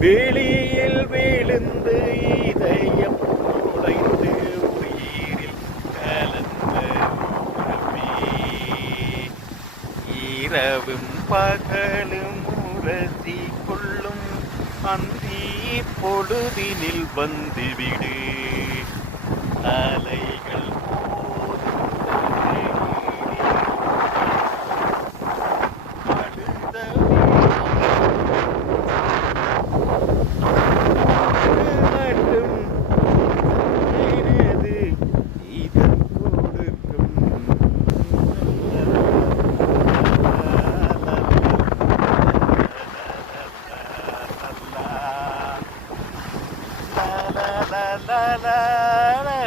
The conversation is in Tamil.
வெளியில் விழுந்து இதயம் நுழைந்து உயிரில் கலந்த இரவும் பகலும் உரசி கொள்ளும் அந்தி பொழுதினில் வந்துவிடு la la la la